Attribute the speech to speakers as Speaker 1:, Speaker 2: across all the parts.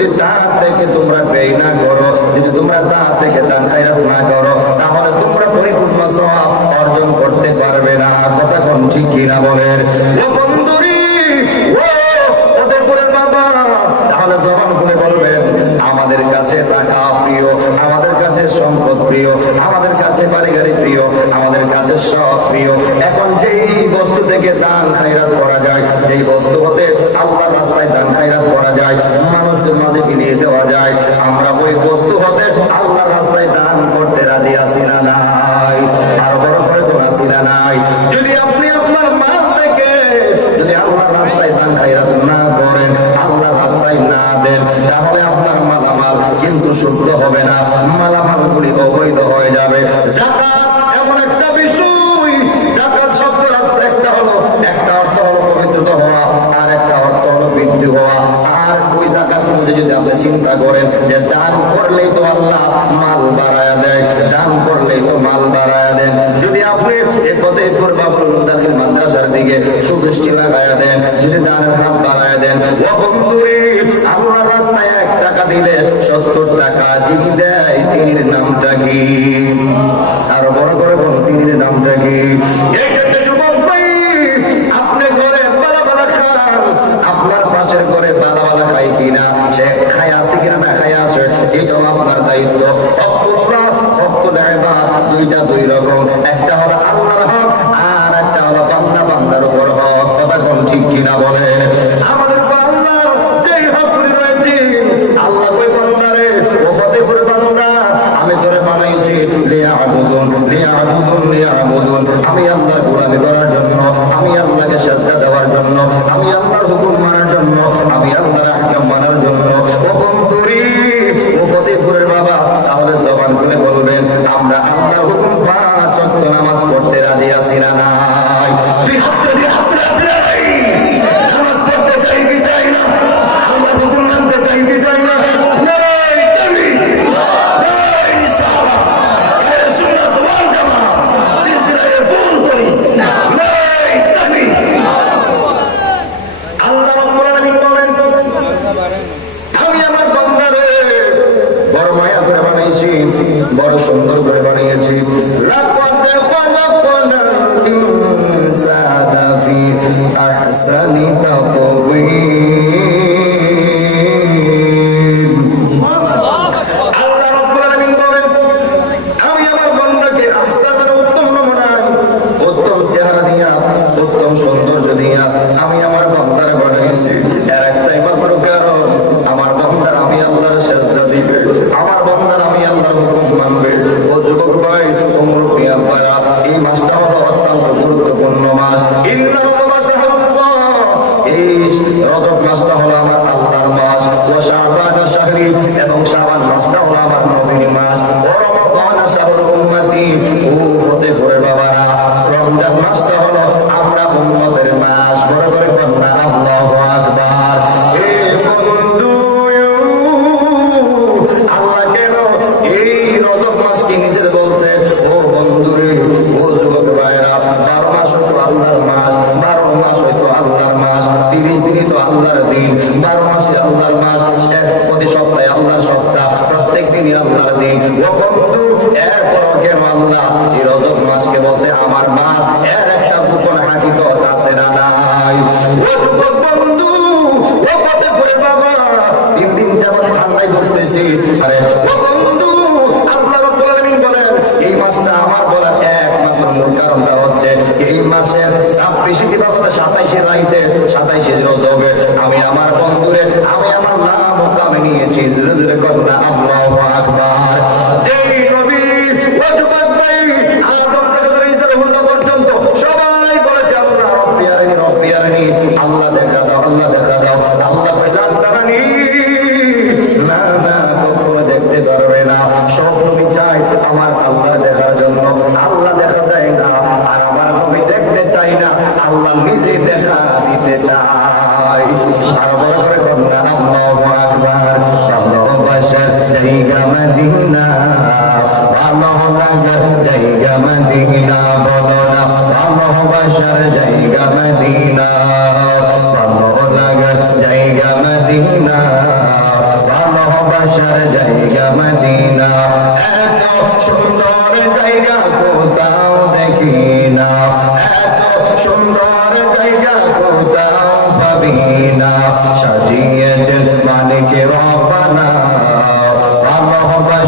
Speaker 1: যদি তার থেকে তোমরা ব্যয় না করো, যদি তোমরা তার থেকে তার খায়াত না করো, তাহলে তোমরা পরিপূর্ণ সব অর্জন করতে পারবে না। কথা কোন ঠিক কিনা বলেন? যখন আমাদের কাছে টাকা প্রিয়, আমাদের কাছে সম্পদ প্রিয়, আমাদের কাছে বাড়ি প্রিয়, আমাদের কাছে সব প্রিয় থেকে দান খায়রাত করা যায়, যেই বস্তু হতে আল্লাহর রাস্তায় দান খায়রাত করা যায়, মানুষদের মাঝে বিলিয়ে দেওয়া যায়, আমরা ওই বস্তু হতে আল্লাহর রাস্তায় দান করতে রাজি আছি না নাই, আর বড় করে তো আছি না নাই। যদি আপনি আপনার মাছ থেকে যদি আল্লাহর রাস্তায় দান খায়রাত না করেন, আল্লাহর রাস্তায় না দেন, তাহলে আপনার মালামাল কিন্তু শুদ্ধ হবে না মালামাল গুলি অবৈধ হয়ে যাবে। জাকাত বন্ধুরে আল্লাহর রাস্তায় এক টাকা দিলে সত্তর টাকা যিনি দেয় Salim.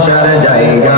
Speaker 1: বসার জায়গা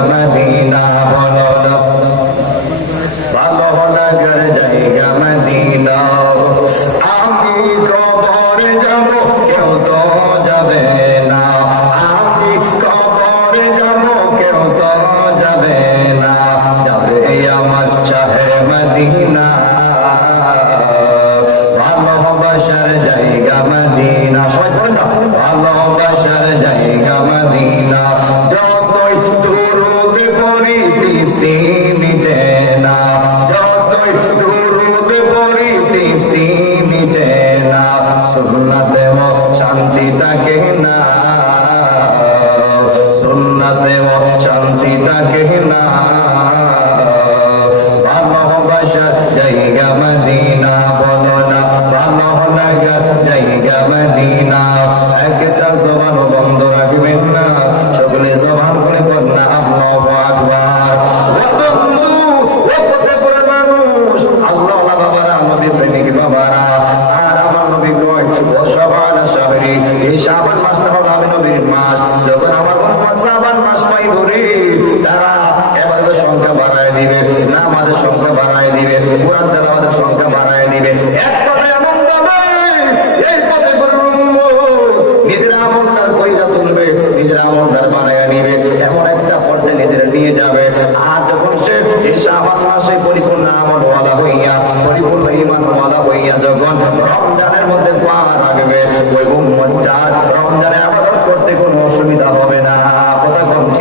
Speaker 1: মদিনা একটা জবান বন্ধ রাখবেন না সকলে জবান করে কন্যা আল্লাহু আকবার ও বন্ধু ও ফতেপুরের মানুষ আল্লাহ বাবারা নবী প্রেমিক বাবারা আর আমার নবী কয় ও শাবান শাহরি এই শাবান মাসটা হলো আমি নবীর মাস যখন আমার উম্মত শাবান মাস পাই ধরে তারা এবাদতের সংখ্যা বাড়ায় দিবে নামাজের সংখ্যা বাড়ায় দিবে কোরআন তেলাওয়াতের সংখ্যা বাড়ায় দিবে এক কথায় এমন ভাবে এই পথে নিজের আমলদার কইরা তুলবে নিজের আমলদার বানায় নিবে এমন একটা পর্যায়ে নিজের নিয়ে যাবে আর যখন সে এই শাবান মাসে পরিপূর্ণ আমল ওয়ালা হইয়া পরিপূর্ণ ইমান ওয়ালা হইয়া যখন রমজানের মধ্যে পা রাখবে ওই উম্মতটা রমজানে আবাদত করতে কোনো অসুবিধা হবে না কথা কোন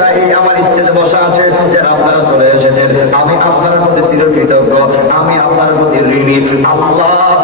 Speaker 1: যারা এই আমার স্টেজে বসা আছে, যারা আপনারা চলে এসেছেন, আমি আপনার প্রতি চিরকৃতজ্ঞ, আমি আপনার প্রতি ঋণী। আল্লাহ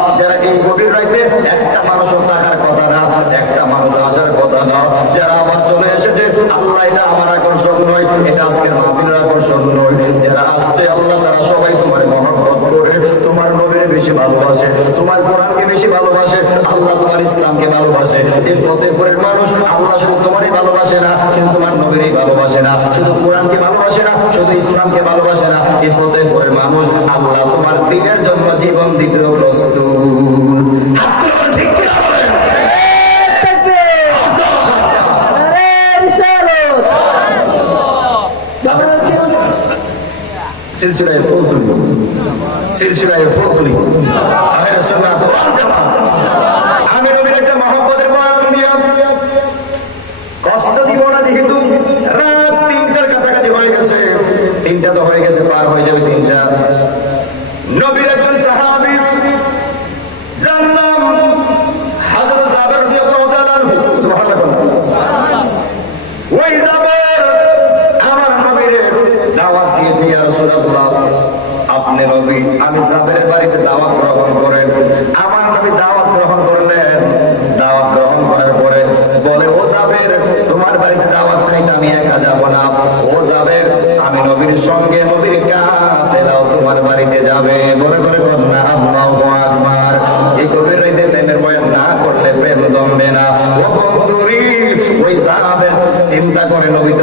Speaker 1: এই গভীর রাইতে একটা মানুষও থাকার কথা না একটা মানুষ আসার কথা না যারা আমার চলে এসেছে, আল্লাহ এটা আমার আকর্ষণ নয়, এটা আজকের মাহফিলের আকর্ষণ নয়। যারা আসছে, আল্লাহ তারা সবাই তোমার মহব্বত করে, তোমার নবীর বেশি ভালোবাসে, তোমার কোরআনকে বেশি ভালোবাসে, আল্লাহ তোমার ইসলামকে ভালোবাসে। এই ফতেপুরের মানুষ, আল্লাহ শুধু তোমারই ভালোবাসে না, শুধু তোমার নবীরই ভালোবাসে না, শুধু কোরআনকে ভালোবাসে না, শুধু ইসলামকে ভালোবাসে না। এই ফতেপুরের মানুষ, আল্লাহ তোমার দিনের জন্য জীবন দিতে প্রস্তুত। সিলসিলায় ফুল তুলি। সিলসিলায় ফুল তুলি। আহের সুন্নাত ওয়াল জামাত আমি নবীর একটা মহব্বতের বয়ান দিয়া কষ্ট দিব না যেহেতু রাত তিনটার কাছাকাছি হয়ে গেছে তিনটা তো হয়ে গেছে পার হয়ে যাবে তিনটা নবীর একজন সাহাবী যার নাম হযরত জাবের রাদিয়াল্লাহু তাআলা আনহু সুবহানাল্লাহ ওই জাবের আমার নবীর রাসূলুল্লাহ, আপনি নবী, আমি জাবেরের বাড়িতে দাওয়াত গ্রহণ করেন, আমার নবী দাওয়াত গ্রহণ করলেন। দাওয়াত গ্রহণ করার পরে বলে, ও জাবের তোমার বাড়িতে দাওয়াত খাইতে আমি একা যাব না। ও জাবের আমি নবীর সঙ্গে নবীর কাফেলাও তোমার বাড়িতে যাবে। বলে করে কন্যা আল্লাহু আকবার। এই গভীর রাতে প্রেমের বয়ান না করলে প্রেম জমবে না। ও বন্ধুরি, ওই জাবের চিন্তা করে নবী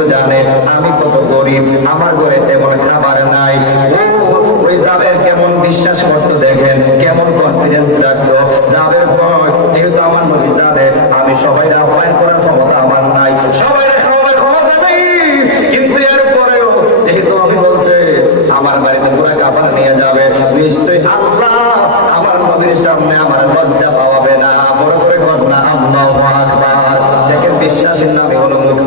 Speaker 1: আমার ঘরে তেমন খাবার নাই। ওই জাবের কেমন বিশ্বাস করতো দেখেন, কেমন কনফিডেন্স রাখতো। জাবের ভয়, যেহেতু আমার নবী জানে আমি সবাই আহ্বান করার ক্ষমতা আমার নাই। সবাই এরপরেও, যেহেতু আমি বলছে, আমার বাড়িতে পুরো কাপড় নিয়ে যাবে, নিশ্চয়ই আল্লাহ আমার নবীর সামনে আমার লজ্জা পাওয়াবে না। বড় করে ঘটনা আল্লাহ দেখেন বিশ্বাসের নামে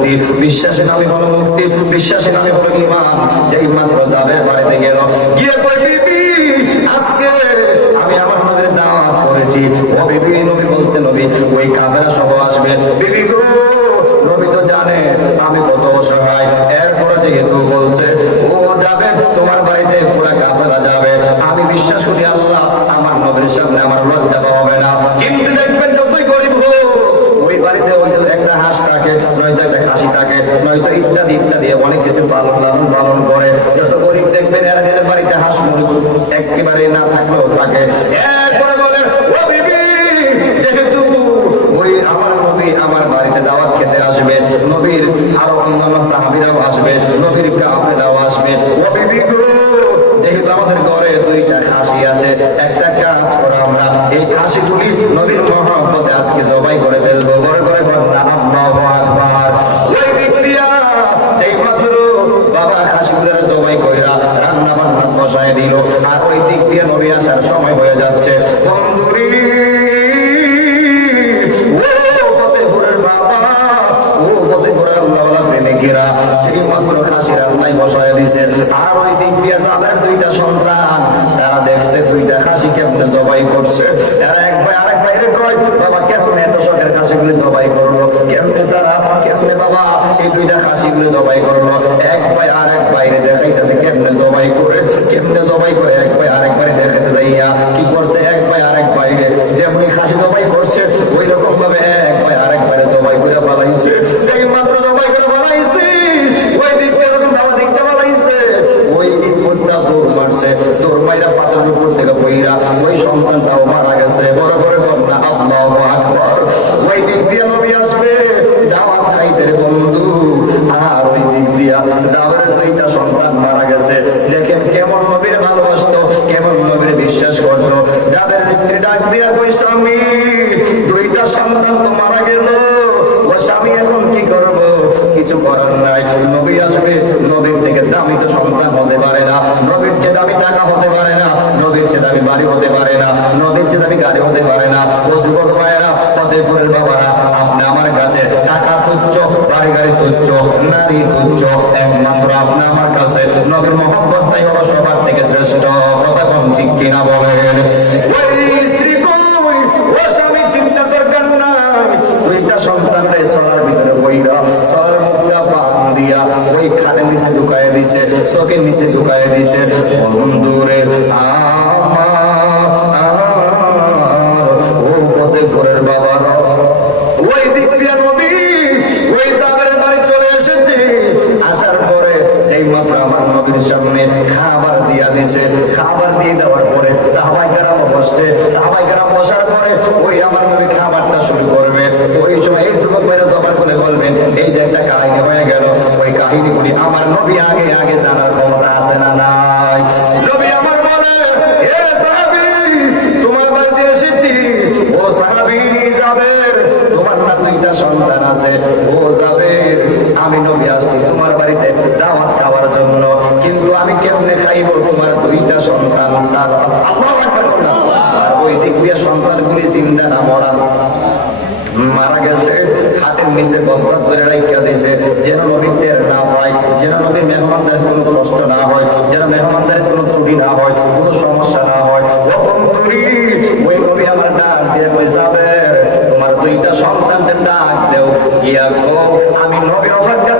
Speaker 1: হলো মুক্তি বিশ্বাসের নামে হলো মুক্তি বিশ্বাসের নামে হলো ইমান। যে মাত্র যাবে বাড়িতে গেল গিয়ে কই আজকে আমি আমার নবীর দাওয়াত করেছি ও বিবি, নবী বলছে, নবী, ওই কাফেরা সহ আসবে। বিবি গো, নবী তো জানে, আমি কত অসহায়। এরপরে যেহেতু বলছে, ও যাবে, তোমার বাড়িতে পুরা কাফেলা যাবে। আমি বিশ্বাস করি, আল্লাহ, আমার নবীর সামনে আমার লজ্জা ও যাবে। আমি নবী আসছি তোমার বাড়িতে দাওয়াত খাওয়ার জন্য। কিন্তু আমি কেমনে খাইব? তোমার দুইটা সন্তান, সার। আর ওই দিক দিয়ে সন্তানগুলি জিন্দা না মরা। মারা গেছে হাতের নিচে বস্তা ধরে রাখিয়া দিয়েছে। যেন নবী টের না হয় যেন নবী মেহমানদের কোনো কষ্ট না হয়, যেন মেহমানদের কোনো ত্রুটি না হয়, কোনো সমস্যা না হয়। ওই গিয়া গো আমি নবী অপেক্ষা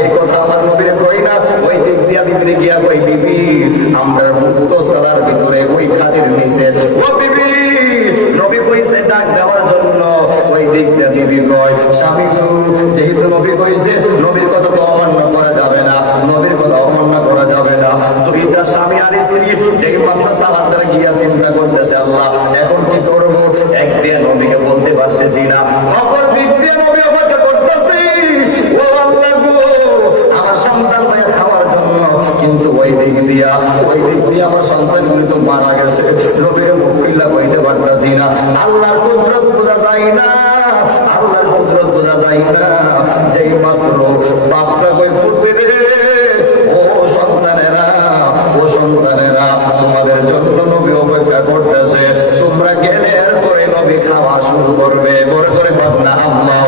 Speaker 1: এই কথা আমার নবীর কই না? ওই দিক দিয়া ভিতরে গিয়া কই, বিবি, আমরা মুক্ত সালার ভিতরে ওই খাটের নিচে ও বিবি। নবী কইছে, ডাক দেওয়ার জন্য। ওই দিক দিয়া বিবি কয় আল্লাহর কুদরত বোঝা যায় না, আল্লাহর কুদরত বোঝা যায় না। যেই মাত্র বাপটা কই ফুতে রে, ও সন্তানেরা ও সন্তানেরা, তোমাদের জন্য নবী অপেক্ষা করতেছে। তোমরা গেলে এরপরে নবী খাওয়া শুরু করবে। বড় করে বন্যা আল্লাহ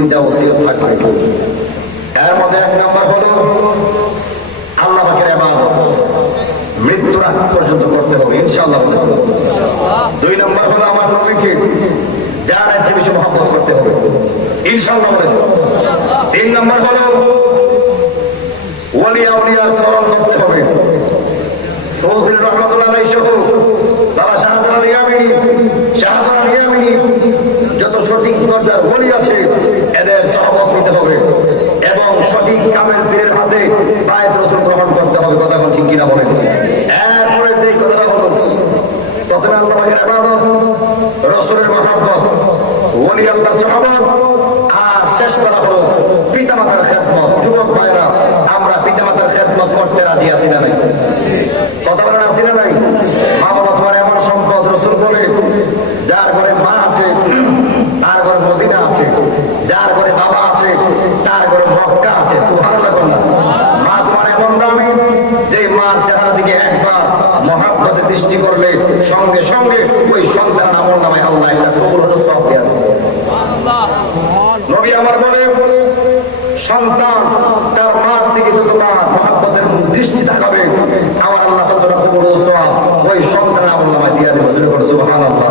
Speaker 1: তিনটা ওসিয়ত থাকবে। এর মধ্যে এক নাম্বার হলো মৃত্যুর আগ পর্যন্ত করতে হবে দুই নাম্বার হলো আমার নবীকে বেশি করতে হবে তিন নাম্বার হলো স্মরণ করতে হবে। ইয়ামিনী যত সঠিক দরজার বলি আছে এদের সহমত নিতে হবে এবং সঠিক কামের পীরের হাতে বায়ত রসুল গ্রহণ করতে হবে কথা কোন বলেন এরপরে যে কথাটা হলো, তখন আল্লাহ আবাদত রসুলের মহাব্বত, ওলি আল্লাহর সহমত আর শেষ করা হলো, পিতামাতার খেদমত। যুবক ভাইরা, আমরা পিতামাতার খেদমত করতে রাজি আছি না নাই কথা বলেন আসি না নাই মা বাবা তোমার এমন সম্পদ রসুল বলে যার ঘরে মা আছে তার ঘরে মদিনা আছে যার ঘরে বাবা আছে তার ঘরে মক্কা আছে সুবহানাল্লাহ বললাম মা তোমার এমন দামি যে মার চেহারা দিকে একবার মহাব্বতে দৃষ্টি করলে সঙ্গে সঙ্গে ওই সন্তান আমল নামায় আল্লাহ একটা কবুল হতো সব দেওয়া নবী আমার বলে, সন্তান তার মার দিকে যতটা মহাব্বতের দৃষ্টি থাকাবে আমার আল্লাহ ততটা কবুল সব ওই সন্তান আমল নামায় দিয়া দেবে। জোরে করে সুবহানাল্লাহ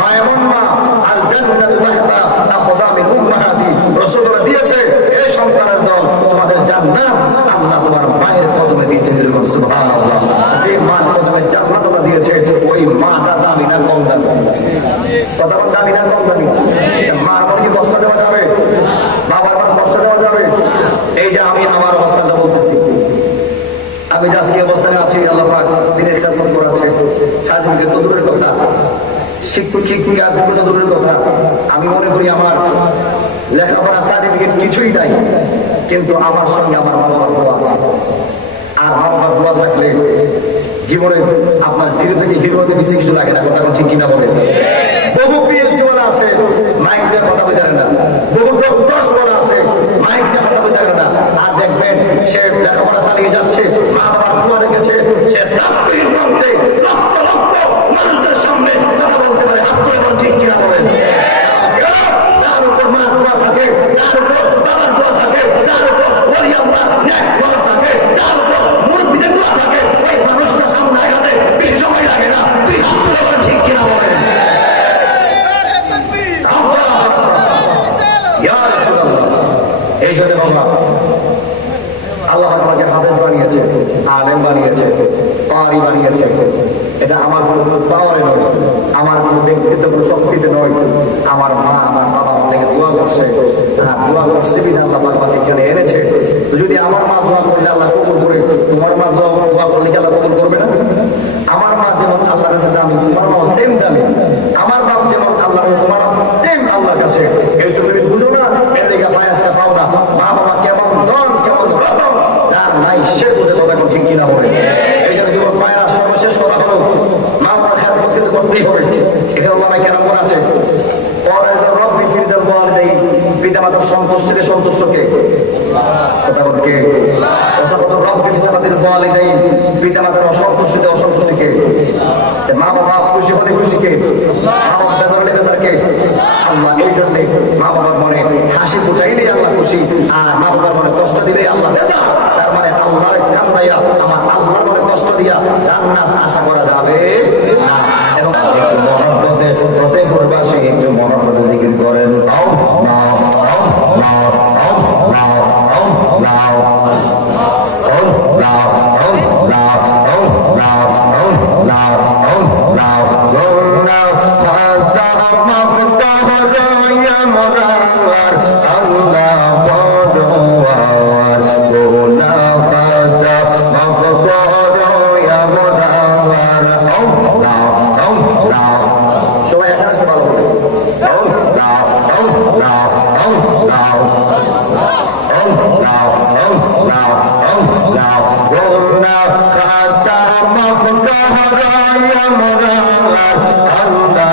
Speaker 1: মা এমন মা আল জান্নাতু তাহতা আকদামি উম্মাহাতি রাসূলুল্লাহ দিয়েছে এই সন্তানের দল তোমাদের জান্নাত আল্লাহ তোমার মায়ের কদমে দিয়েছে জোরে করে সুবহানাল্লাহ যে মার কদমে জান্নাত আল্লাহ দিয়েছে ওই মাটা দামি না কম দামি কথা বল দামি না কম দামি মার মনে কি কষ্ট দেওয়া যাবে বাবার মনে কষ্ট দেওয়া যাবে যে আমি আমার অবস্থানটা বলতেছি। আমি যে আজকে অবস্থানে আছি, আল্লাহ পাক দিনের খেদমত করাচ্ছে সার্টিফিকেট তো দূরের কথা। আছে। জীবনে আপনার ধীরে কিছু লাগে না বলে বহু বলা আছে কথা জানে না। বলা আছে কথা বলতে জানে না আর দেখবেন সে লেখাপড়া চালিয়ে যাচ্ছে, মা বাবার দোয়া রেখেছে, সে তাকবীর মধ্যে লক্ষ লক্ষ মানুষদের সামনে পাহাড়ি এটা আমার কোন পাওয়ারে নয়। আমার কোনো ব্যক্তিত্ব কোনো শক্তিতে নয়। আমার মা, আমার বাবা আমার দোয়া করছে। হ্যাঁ দোয়া করছে, বিধান আল্লাহ পাক এখানে এনেছে। যদি আমার মা দোয়া করলে আল্লাহ কবুল করে। তোমার মা দোয়া দোয়া করলে আল্লাহ কবুল করবে না? আমার মা যেমন আল্লাহ দামি, তোমার মা সেম দামি আমার বাপ যেমন আল্লাহর কাছে তোমার সেম আল্লাহর কাছে এই তো তুমি বুঝো না এর দিকে ফায়াসটা পাও না মা বাবা কেমন ধন কেমন রতন যার নাই সে বুঝে কথা কোন ঠিক কিনা বলে এই জন্য জীবন পায়রা সর্বশেষ কথা হলো মা বাবার খেয়াল কিন্তু করতেই হবে এখানে ওলামাই কেন মনে আছে রব্বি ফিরদাল ওয়ালিদাই পিতা মাতার সন্তুষ্টিতে সন্তুষ্টকে কথা বল কে অসাবত রব্বি ফিসাবাতিল ওয়ালিদাই পিতা মাতার অসন্তুষ্টিতে অসন্তুষ্টকে মা বাবা খুশি হলে খুশি কে মা বাবা বেজার হলে বেজার আল্লাহ খুশি কষ্ট দিলেই আল্লাহ তার মানে আল্লাহর কান্দাইয়া আমার মনে কষ্ট দিয়া জান্নাত আশা করা যাবে না। এবং একটু করেন। সবাই এখানে আসতে ভালো হবে গুণ খাতা মফকারায় মরা আন্দা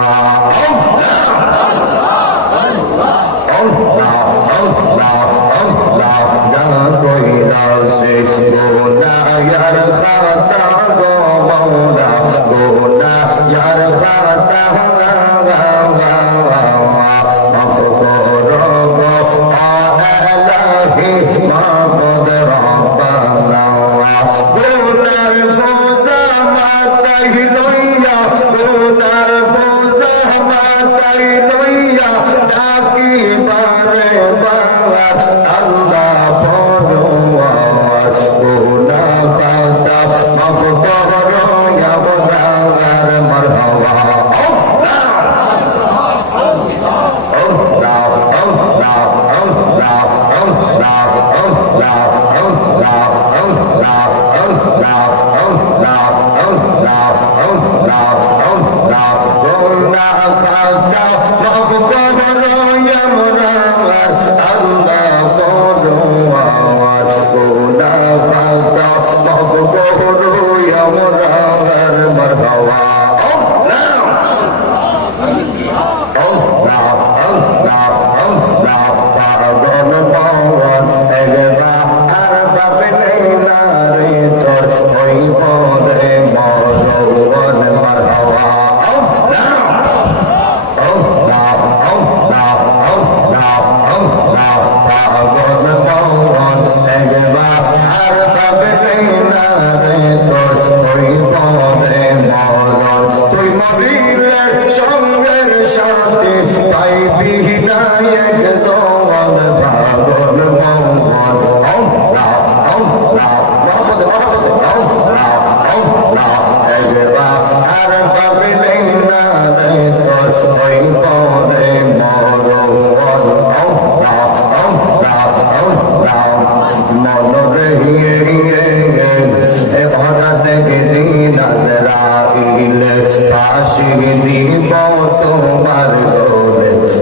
Speaker 1: গোনা ইয়ার খাতা গো মৌলা গোনা ইয়ার খাতা মাফ করো গো আলাহি Oh, now, oh, now, oh, now, Father,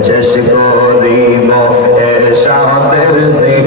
Speaker 1: শেষ করিব এ সাদের শিব